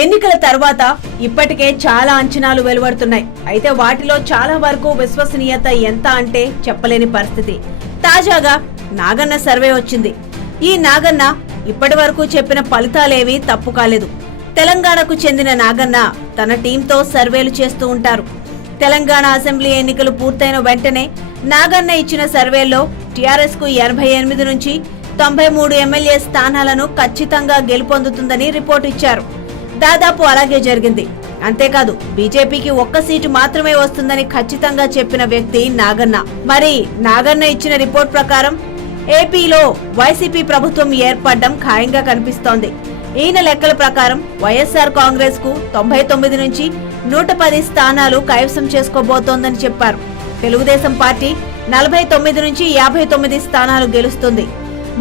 ఎన్నికల తర్వాత ఇప్పటికే చాలా అంచనాలు వెలువడుతున్నాయి. అయితే వాటిలో చాలా వరకు విశ్వసనీయత ఎంత అంటే చెప్పలేని పరిస్థితి. తాజాగా నాగన్న సర్వే వచ్చింది. ఈ నాగన్న ఇప్పటి వరకు చెప్పిన ఫలితాలేవీ తప్పు కాలేదు. తెలంగాణకు చెందిన నాగన్న తన టీంతో సర్వేలు చేస్తూ ఉంటారు. తెలంగాణ అసెంబ్లీ ఎన్నికలు పూర్తయిన వెంటనే నాగన్న ఇచ్చిన సర్వేలో టీఆర్ఎస్ కు 88 నుంచి 93 ఎమ్మెల్యే స్థానాలను ఖచ్చితంగా గెలుపొందుతుందని రిపోర్ట్ ఇచ్చారు. దాదాపు అలాగే జరిగింది. అంతేకాదు బీజేపీకి 1 సీటు మాత్రమే వస్తుందని ఖచ్చితంగా చెప్పిన వ్యక్తి నాగన్న. మరి నాగన్న ఇచ్చిన రిపోర్ట్ ప్రకారం ఏపీలో వైసీపీ ప్రభుత్వం ఏర్పడడం ఖాయంగా కనిపిస్తోంది. ఈయన లెక్కల ప్రకారం వైఎస్ఆర్ కాంగ్రెస్ కు 99 నుంచి 110 స్థానాలు కైవసం చేసుకోబోతోందని చెప్పారు. తెలుగుదేశం పార్టీ 49 నుంచి 59 స్థానాలు గెలుస్తుంది.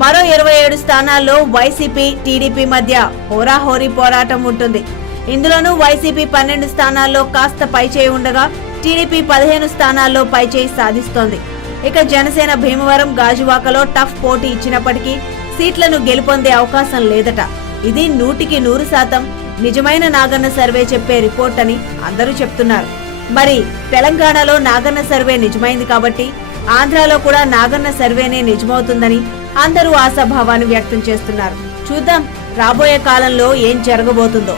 మరో 27 స్థానాల్లో వైసీపీ టీడీపీ మధ్య హోరాహోరీ పోరాటం ఉంటుంది. ఇందులోనూ వైసీపీ 12 స్థానాల్లో కాస్త పైచేయి ఉండగా టీడీపీ 15 స్థానాల్లో పైచేయి సాధిస్తోంది. ఇక జనసేన భీమవరం గాజువాకలో టఫ్ పోటీ ఇచ్చినప్పటికీ సీట్లను గెలుపొందే అవకాశం లేదట. ఇది 100% నిజమైన నాగన్న సర్వే చెప్పే రిపోర్ట్ అని అందరూ చెప్తున్నారు. మరి తెలంగాణలో నాగన్న సర్వే నిజమైంది కాబట్టి ఆంధ్రాలో కూడా నాగన్న సర్వేనే నిజమవుతుందని అందరూ ఆశాభావాన్ని వ్యక్తం చేస్తున్నారు. చూద్దాం రాబోయే కాలంలో ఏం జరగబోతుందో.